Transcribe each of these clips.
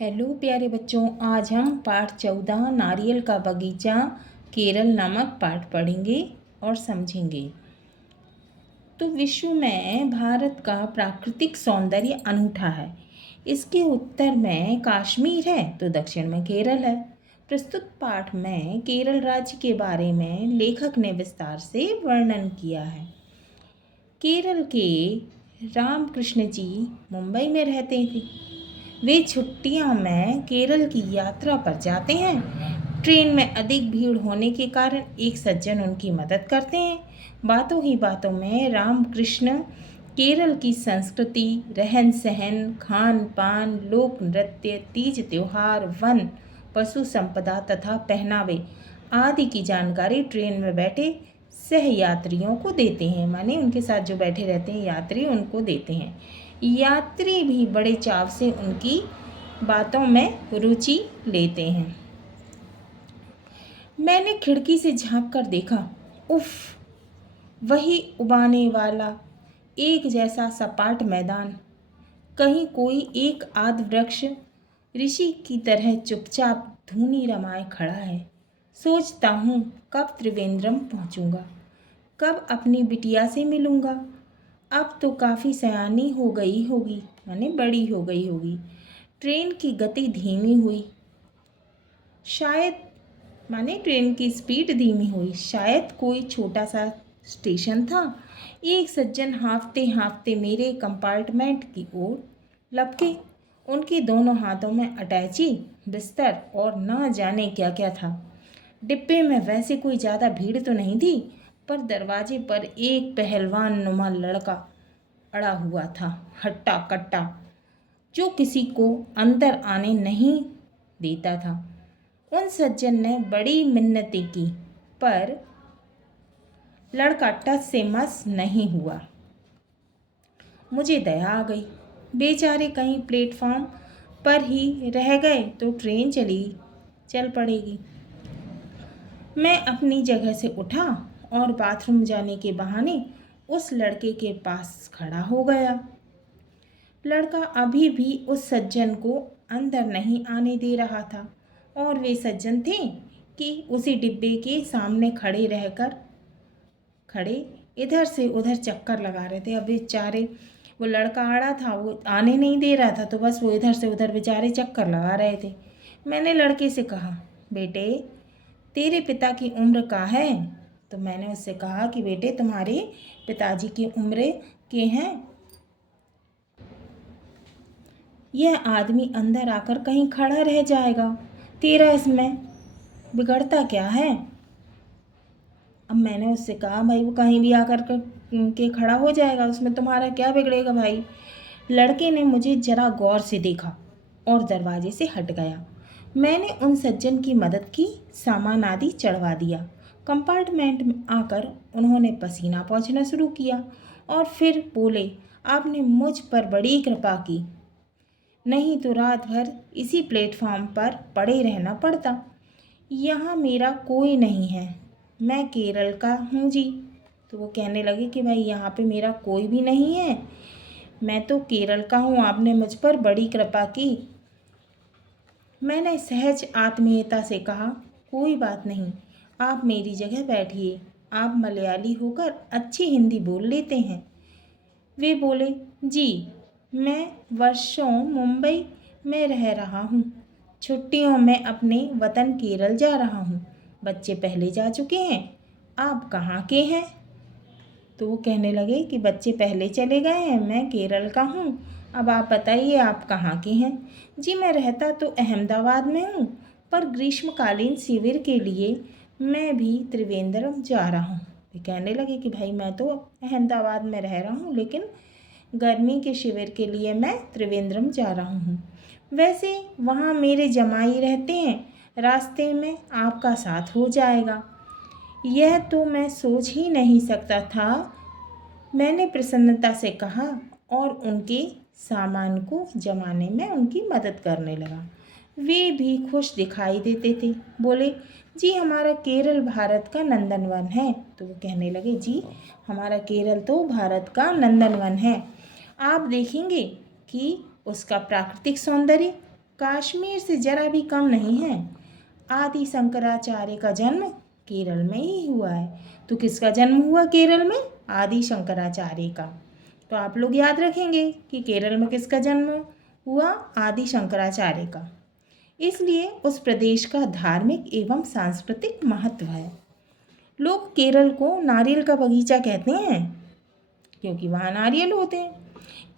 Hello प्यारे बच्चों, आज हम पाठ 14 नारियल का बगीचा केरल नामक पाठ पढ़ेंगे और समझेंगे। तो विश्व में भारत का प्राकृतिक सौंदर्य अनूठा है। इसके उत्तर में कश्मीर है तो दक्षिण में केरल है। प्रस्तुत पाठ में केरल राज्य के बारे में लेखक ने विस्तार से वर्णन किया है। केरल के रामकृष्ण जी मुंबई में रहते थे। वे छुट्टियों में केरल की यात्रा पर जाते हैं। ट्रेन में अधिक भीड़ होने के कारण एक सज्जन उनकी मदद करते हैं। बातों ही बातों में रामकृष्ण केरल की संस्कृति, रहन सहन, खान पान, लोक नृत्य, तीज त्योहार, वन, पशु संपदा तथा पहनावे आदि की जानकारी ट्रेन में बैठे सह यात्रियों को देते हैं। माने उनके साथ जो बैठे रहते हैं यात्री, उनको देते हैं। यात्री भी बड़े चाव से उनकी बातों में रुचि लेते हैं। मैंने खिड़की से झांक कर देखा। उफ, वही उबाने वाला एक जैसा सपाट मैदान। कहीं कोई एक आध वृक्ष ऋषि की तरह चुपचाप धूनी रमाए खड़ा है। सोचता हूँ कब त्रिवेंद्रम पहुँचूँगा, कब अपनी बिटिया से मिलूँगा। अब तो काफ़ी सयानी हो गई होगी, माने बड़ी हो गई होगी। ट्रेन की गति धीमी हुई, शायद माने ट्रेन की स्पीड धीमी हुई। शायद कोई छोटा सा स्टेशन था। एक सज्जन हाँफते हाँफते मेरे कंपार्टमेंट की ओर लपके। उनके दोनों हाथों में अटैची, बिस्तर और ना जाने क्या क्या था। डिब्बे में वैसे कोई ज़्यादा भीड़ तो नहीं थी, पर दरवाजे पर एक पहलवान नुमा लड़का अड़ा हुआ था, हट्टा कट्टा, जो किसी को अंदर आने नहीं देता था। उन सज्जन ने बड़ी मिन्नतें की, पर लड़का टस से मस नहीं हुआ। मुझे दया आ गई। बेचारे कहीं प्लेटफॉर्म पर ही रह गए तो ट्रेन चल पड़ेगी। मैं अपनी जगह से उठा और बाथरूम जाने के बहाने उस लड़के के पास खड़ा हो गया। लड़का अभी भी उस सज्जन को अंदर नहीं आने दे रहा था और वे सज्जन थे कि उसी डिब्बे के सामने खड़े इधर से उधर चक्कर लगा रहे थे। अब बेचारे वो लड़का आड़ा था, वो आने नहीं दे रहा था, तो बस वो इधर से उधर बेचारे चक्कर लगा रहे थे। मैंने लड़के से कहा, बेटे तेरे पिता की उम्र क्या है? तो मैंने उससे कहा कि बेटे तुम्हारे पिताजी की उम्र के हैं। यह आदमी अंदर आकर कहीं खड़ा रह जाएगा, तेरा इसमें बिगड़ता क्या है? अब मैंने उससे कहा, भाई वो कहीं भी आकर के खड़ा हो जाएगा, उसमें तुम्हारा क्या बिगड़ेगा भाई? लड़के ने मुझे जरा गौर से देखा और दरवाजे से हट गया। मैंने उन सज्जन की मदद की, सामान आदि चढ़वा दिया। कंपार्टमेंट में आकर उन्होंने पसीना पोंछना शुरू किया और फिर बोले, आपने मुझ पर बड़ी कृपा की, नहीं तो रात भर इसी प्लेटफॉर्म पर पड़े रहना पड़ता। यहाँ मेरा कोई नहीं है, मैं केरल का हूँ जी। तो वो कहने लगे कि भाई यहाँ पे मेरा कोई भी नहीं है, मैं तो केरल का हूँ, आपने मुझ पर बड़ी कृपा की। मैंने सहज आत्मीयता से कहा, कोई बात नहीं, आप मेरी जगह बैठिए, आप मलयाली होकर अच्छी हिंदी बोल लेते हैं। वे बोले, जी मैं वर्षों मुंबई में रह रहा हूँ, छुट्टियों में अपने वतन केरल जा रहा हूँ। बच्चे पहले जा चुके हैं, आप कहाँ के हैं? तो वो कहने लगे कि बच्चे पहले चले गए हैं, मैं केरल का हूँ, अब आप बताइए आप कहाँ के हैं? जी मैं रहता तो अहमदाबाद में हूँ, पर ग्रीष्मकालीन शिविर के लिए मैं भी त्रिवेंद्रम जा रहा हूँ। वे कहने लगे कि भाई मैं तो अहमदाबाद में रह रहा हूँ, लेकिन गर्मी के शिविर के लिए मैं त्रिवेंद्रम जा रहा हूँ। वैसे वहाँ मेरे जमाई रहते हैं, रास्ते में आपका साथ हो जाएगा। यह तो मैं सोच ही नहीं सकता था, मैंने प्रसन्नता से कहा और उनके सामान को जमाने में उनकी मदद करने लगा। वे भी खुश दिखाई देते थे। बोले, जी हमारा केरल भारत का नंदनवन है। तो वो कहने लगे, जी हमारा केरल तो भारत का नंदनवन है, आप देखेंगे कि उसका प्राकृतिक सौंदर्य कश्मीर से जरा भी कम नहीं है। आदि शंकराचार्य का जन्म केरल में ही हुआ है। तो किसका जन्म हुआ केरल में? आदि शंकराचार्य का। तो आप लोग याद रखेंगे कि केरल में किसका जन्म हुआ? आदि शंकराचार्य का। इसलिए उस प्रदेश का धार्मिक एवं सांस्कृतिक महत्व है। लोग केरल को नारियल का बगीचा कहते हैं क्योंकि वहाँ नारियल होते हैं।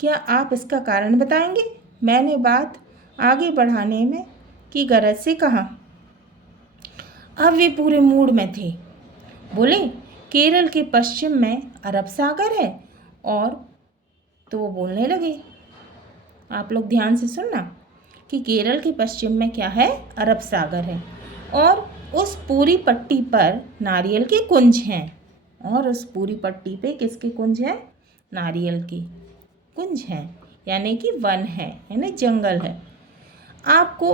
क्या आप इसका कारण बताएंगे? मैंने बात आगे बढ़ाने में की गरज से कहा। अब वे पूरे मूड में थे। बोले, केरल के पश्चिम में अरब सागर है। और तो वो बोलने लगे, आप लोग ध्यान से सुनना, कि केरल के पश्चिम में क्या है? अरब सागर है। और उस पूरी पट्टी पर नारियल के कुंज हैं। और उस पूरी पट्टी पे किसके कुंज हैं? नारियल के कुंज हैं, यानी कि वन है, यानी जंगल है। आपको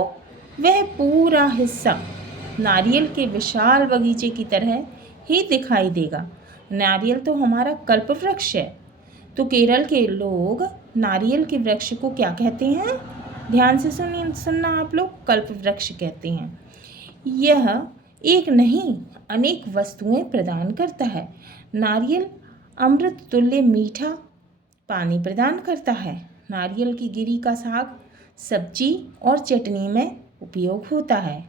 वह पूरा हिस्सा नारियल के विशाल बगीचे की तरह ही दिखाई देगा। नारियल तो हमारा कल्प वृक्ष है। तो केरल के लोग नारियल के वृक्ष को क्या कहते हैं? ध्यान से सुनना आप लोग, कल्प वृक्ष कहते हैं। यह एक नहीं अनेक वस्तुएं प्रदान करता है। नारियल अमृत तुल्य मीठा पानी प्रदान करता है। नारियल की गिरी का साग सब्जी और चटनी में उपयोग होता है।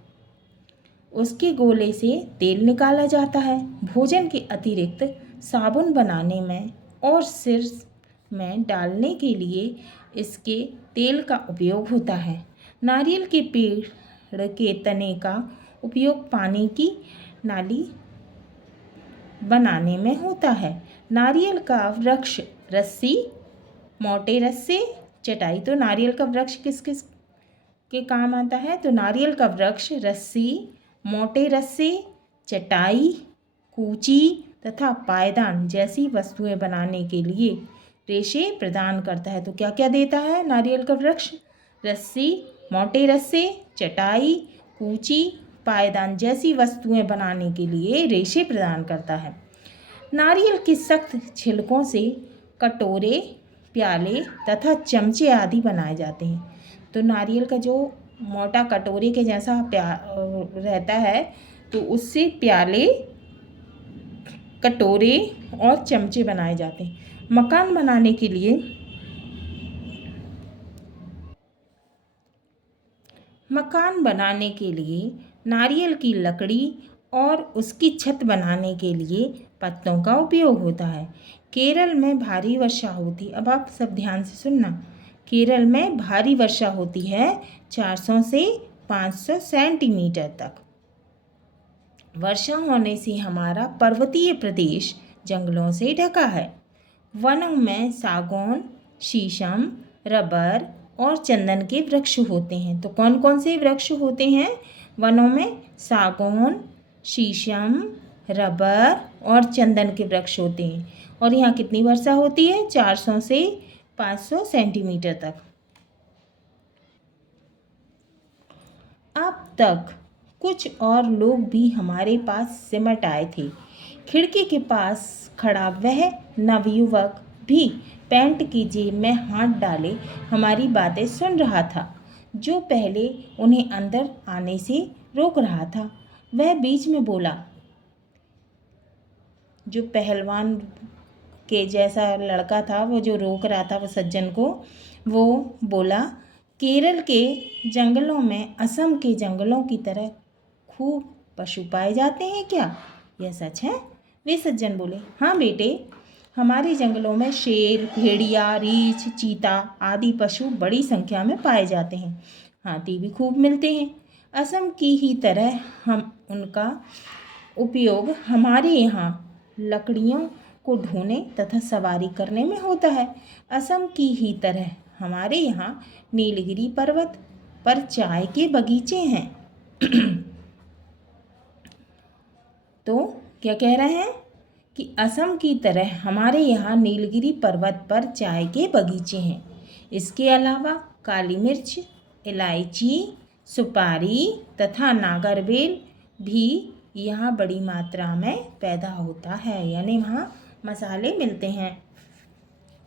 उसके गोले से तेल निकाला जाता है। भोजन के अतिरिक्त साबुन बनाने में और सिर में डालने के लिए इसके तेल का उपयोग होता है। नारियल के पेड़ के तने का उपयोग पानी की नाली बनाने में होता है। नारियल का वृक्ष रस्सी, मोटे रस्से, चटाई। तो नारियल का वृक्ष किस किस के काम आता है? तो नारियल का वृक्ष रस्सी, मोटे रस्से, चटाई, कूची तथा पायदान जैसी वस्तुएं बनाने के लिए रेशे प्रदान करता है। तो क्या क्या देता है नारियल का वृक्ष? रस्सी, मोटे रस्से, चटाई, कूची, पायदान जैसी वस्तुएं बनाने के लिए रेशे प्रदान करता है। नारियल के सख्त छिलकों से कटोरे, प्याले तथा चमचे आदि बनाए जाते हैं। तो नारियल का जो मोटा कटोरे के जैसा रहता है, तो उससे प्याले, कटोरे और चमचे बनाए जाते हैं। मकान बनाने के लिए नारियल की लकड़ी और उसकी छत बनाने के लिए पत्तों का उपयोग होता है। केरल में भारी वर्षा होती, अब आप सब ध्यान से सुनना, केरल में भारी वर्षा होती है 400 से 500 सेंटीमीटर तक। वर्षा होने से हमारा पर्वतीय प्रदेश जंगलों से ढका है। वनों में सागौन, शीशम, रबर और चंदन के वृक्ष होते हैं। तो कौन कौन से वृक्ष होते हैं वनों में? सागौन, शीशम, रबर और चंदन के वृक्ष होते हैं। और यहाँ कितनी वर्षा होती है? 400 से 500 सेंटीमीटर तक। अब तक कुछ और लोग भी हमारे पास सिमट आए थे। खिड़की के पास खड़ा वह नवयुवक भी पैंट की जेब में हाथ डाले हमारी बातें सुन रहा था। जो पहले उन्हें अंदर आने से रोक रहा था, वह बीच में बोला। जो पहलवान के जैसा लड़का था, वो जो रोक रहा था वो सज्जन को, वो बोला, केरल के जंगलों में असम के जंगलों की तरह खूब पशु पाए जाते हैं क्या? यह सच है? वे सज्जन बोले, हाँ बेटे, हमारे जंगलों में शेर, भेड़िया, रीछ, चीता आदि पशु बड़ी संख्या में पाए जाते हैं। हाथी भी खूब मिलते हैं। असम की ही तरह हम उनका उपयोग हमारे यहाँ लकड़ियों को ढोने तथा सवारी करने में होता है। असम की ही तरह हमारे यहाँ नीलगिरी पर्वत पर चाय के बगीचे हैं। तो क्या कह रहे हैं कि असम की तरह हमारे यहाँ नीलगिरी पर्वत पर चाय के बगीचे हैं। इसके अलावा काली मिर्च, इलायची, सुपारी तथा नागरवेल भी यहाँ बड़ी मात्रा में पैदा होता है, यानी वहाँ मसाले मिलते हैं।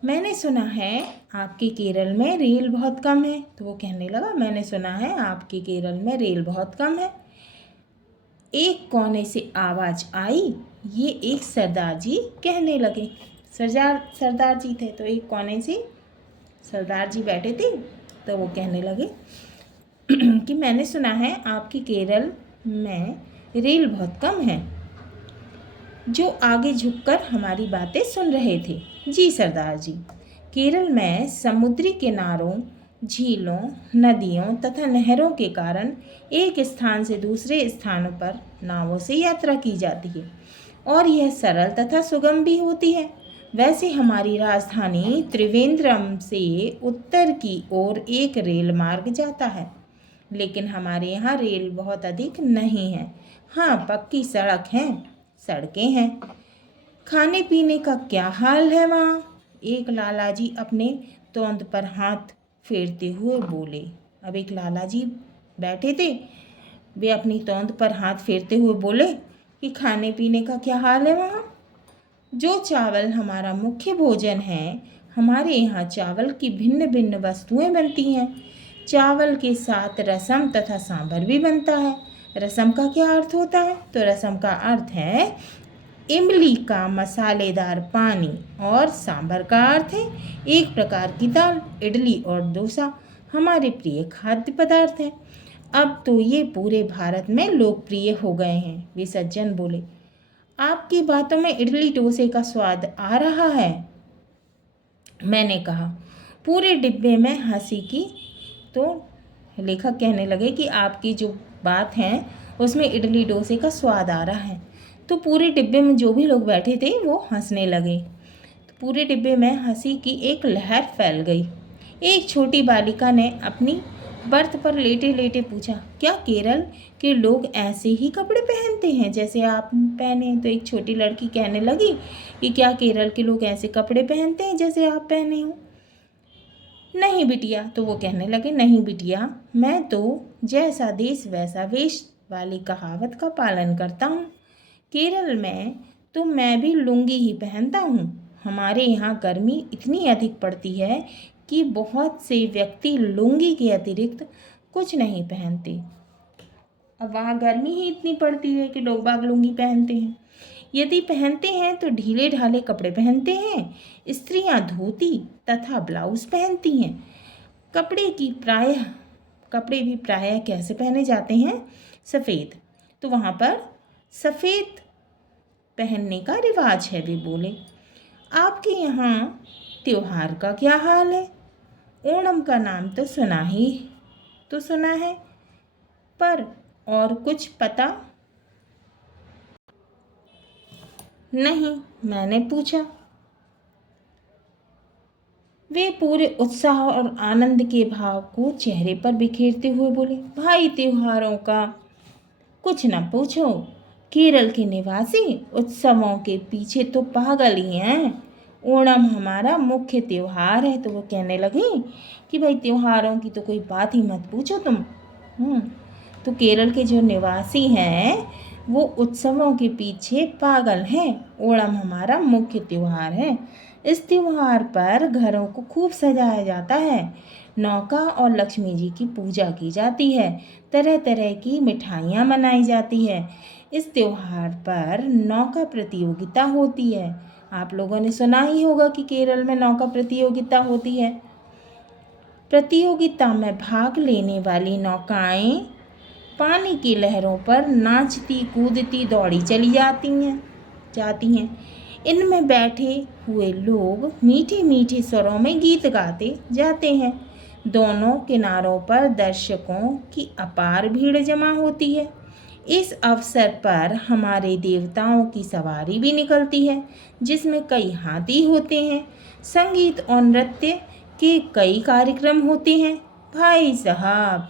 मैंने सुना है आपके केरल में रेल बहुत कम है। तो वो कहने लगा, मैंने सुना है आपके केरल में रेल बहुत कम है। एक कोने से आवाज़ आई, ये एक सरदार जी कहने लगे। सरदार जी थे, तो एक कोने से सरदार जी बैठे थे। तो वो कहने लगे कि मैंने सुना है आपके केरल में रेल बहुत कम है। जो आगे झुककर हमारी बातें सुन रहे थे। जी सरदार जी, केरल में समुद्री किनारों, झीलों, नदियों तथा नहरों के कारण एक स्थान से दूसरे स्थानों पर नावों से यात्रा की जाती है और यह सरल तथा सुगम भी होती है। वैसे हमारी राजधानी त्रिवेंद्रम से उत्तर की ओर एक रेल मार्ग जाता है, लेकिन हमारे यहाँ रेल बहुत अधिक नहीं है। हाँ, पक्की सड़कें हैं। खाने पीने का क्या हाल है वहाँ? एक लाला जी अपने तोंद पर हाथ फेरते हुए बोले। अब एक लाला जी बैठे थे, वे अपनी तोंद पर हाथ फेरते हुए बोले कि खाने पीने का क्या हाल है वहाँ? जो चावल हमारा मुख्य भोजन है, हमारे यहाँ चावल की भिन्न भिन्न वस्तुएं बनती हैं। चावल के साथ रसम तथा सांभर भी बनता है। रसम का क्या अर्थ होता है? तो रसम का अर्थ है इमली का मसालेदार पानी और सांभर का अर्थ है एक प्रकार की दाल। इडली और डोसा हमारे प्रिय खाद्य पदार्थ हैं। अब तो ये पूरे भारत में लोकप्रिय हो गए हैं। वे सज्जन बोले, आपकी बातों में इडली डोसे का स्वाद आ रहा है। मैंने कहा, पूरे डिब्बे में हंसी की। तो लेखक कहने लगे कि आपकी जो बात है उसमें इडली डोसे का स्वाद आ रहा है। तो पूरे डिब्बे में जो भी लोग बैठे थे वो हंसने लगे। तो पूरे डिब्बे में हंसी की एक लहर फैल गई। एक छोटी बालिका ने अपनी बर्थ पर लेटे लेटे पूछा, क्या केरल के लोग ऐसे ही कपड़े पहनते हैं जैसे आप पहने? तो एक छोटी लड़की कहने लगी कि क्या केरल के लोग ऐसे कपड़े पहनते हैं जैसे आप पहने हो? नहीं बिटिया। तो वो कहने लगे, नहीं बिटिया, मैं तो जैसा देश वैसा वेश वाली कहावत का पालन करता हूँ। केरल में तो मैं भी लुंगी ही पहनता हूँ। हमारे यहाँ गर्मी इतनी अधिक पड़ती है कि बहुत से व्यक्ति लुंगी के अतिरिक्त कुछ नहीं पहनते। अब वहाँ गर्मी ही इतनी पड़ती है कि लोग बाग लुंगी पहनते हैं। यदि पहनते हैं तो ढीले ढाले कपड़े पहनते हैं। स्त्रियाँ धोती तथा ब्लाउज पहनती हैं। कपड़े भी प्रायः कैसे पहने जाते हैं? सफ़ेद। तो वहाँ पर सफ़ेद पहनने का रिवाज है। वे बोले, आपके यहाँ त्योहार का क्या हाल है? ओणम का नाम तो सुना है, पर और कुछ पता नहीं, मैंने पूछा। वे पूरे उत्साह और आनंद के भाव को चेहरे पर बिखेरते हुए बोले, भाई त्योहारों का कुछ न पूछो। केरल के निवासी उत्सवों के पीछे तो पागल ही हैं। ओणम हमारा मुख्य त्योहार है। तो वो कहने लगी कि भाई त्योहारों की तो कोई बात ही मत पूछो तुम। तो केरल के जो निवासी हैं वो उत्सवों के पीछे पागल हैं। ओणम हमारा मुख्य त्यौहार है। इस त्यौहार पर घरों को खूब सजाया जाता है। नौका और लक्ष्मी जी की पूजा की जाती है। तरह तरह की मिठाइयाँ बनाई जाती है। इस त्यौहार पर नौका प्रतियोगिता होती है। आप लोगों ने सुना ही होगा कि केरल में नौका प्रतियोगिता होती है। प्रतियोगिता में भाग लेने वाली नौकाएं पानी की लहरों पर नाचती कूदती दौड़ी चली जाती हैं। इनमें बैठे हुए लोग मीठे मीठे स्वरों में गीत गाते जाते हैं। दोनों किनारों पर दर्शकों की अपार भीड़ जमा होती है। इस अवसर पर हमारे देवताओं की सवारी भी निकलती है, जिसमें कई हाथी होते हैं। संगीत और नृत्य के कई कार्यक्रम होते हैं। भाई साहब,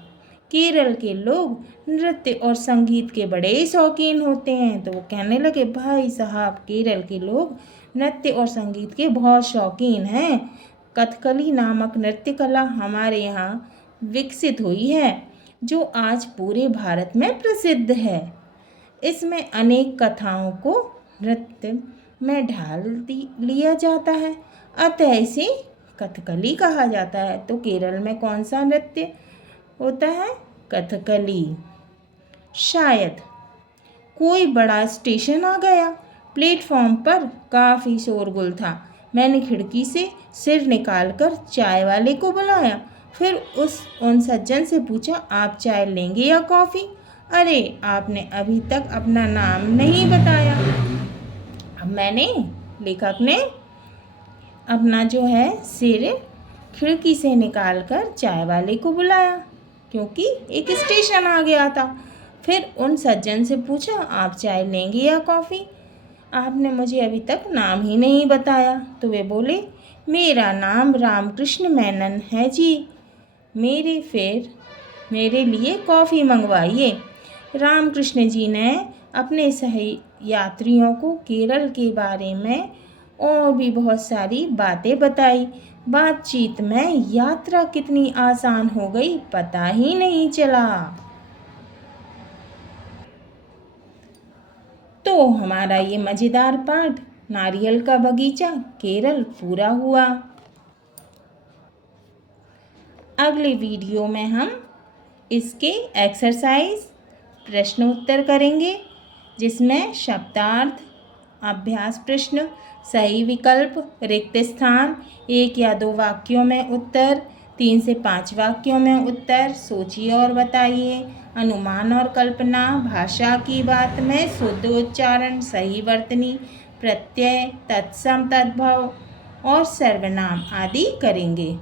केरल के लोग नृत्य और संगीत के बड़े शौकीन होते हैं। तो वो कहने लगे, भाई साहब, केरल के लोग नृत्य और संगीत के बहुत शौकीन हैं। कथकली नामक नृत्य कला हमारे यहाँ विकसित हुई है, जो आज पूरे भारत में प्रसिद्ध है। इसमें अनेक कथाओं को नृत्य में ढाल लिया जाता है। अतः इसे कथकली कहा जाता है। तो केरल में कौन सा नृत्य होता है? कथकली। शायद कोई बड़ा स्टेशन आ गया। प्लेटफॉर्म पर काफ़ी शोरगुल था। मैंने खिड़की से सिर निकालकर चाय वाले को बुलाया। फिर उन सज्जन से पूछा, आप चाय लेंगे या कॉफ़ी? अरे, आपने अभी तक अपना नाम नहीं बताया। अब लेखक ने अपना जो है सिर खिड़की से निकालकर चाय वाले को बुलाया, क्योंकि एक स्टेशन आ गया था। फिर उन सज्जन से पूछा, आप चाय लेंगे या कॉफ़ी? आपने मुझे अभी तक नाम ही नहीं बताया। तो वे बोले, मेरा नाम रामकृष्ण मेनन है जी। मेरे लिए कॉफ़ी मंगवाइए। रामकृष्ण जी ने अपने सही यात्रियों को केरल के बारे में और भी बहुत सारी बातें बताई। बातचीत में यात्रा कितनी आसान हो गई, पता ही नहीं चला। तो हमारा ये मज़ेदार पाठ नारियल का बगीचा केरल पूरा हुआ। अगले वीडियो में हम इसके एक्सरसाइज प्रश्नोत्तर करेंगे, जिसमें शब्दार्थ, अभ्यास प्रश्न, सही विकल्प, रिक्त स्थान, 1 या 2 वाक्यों में उत्तर, 3 से 5 वाक्यों में उत्तर, सोचिए और बताइए, अनुमान और कल्पना, भाषा की बात में शुद्ध उच्चारण, सही वर्तनी, प्रत्यय, तत्सम तद्भव और सर्वनाम आदि करेंगे।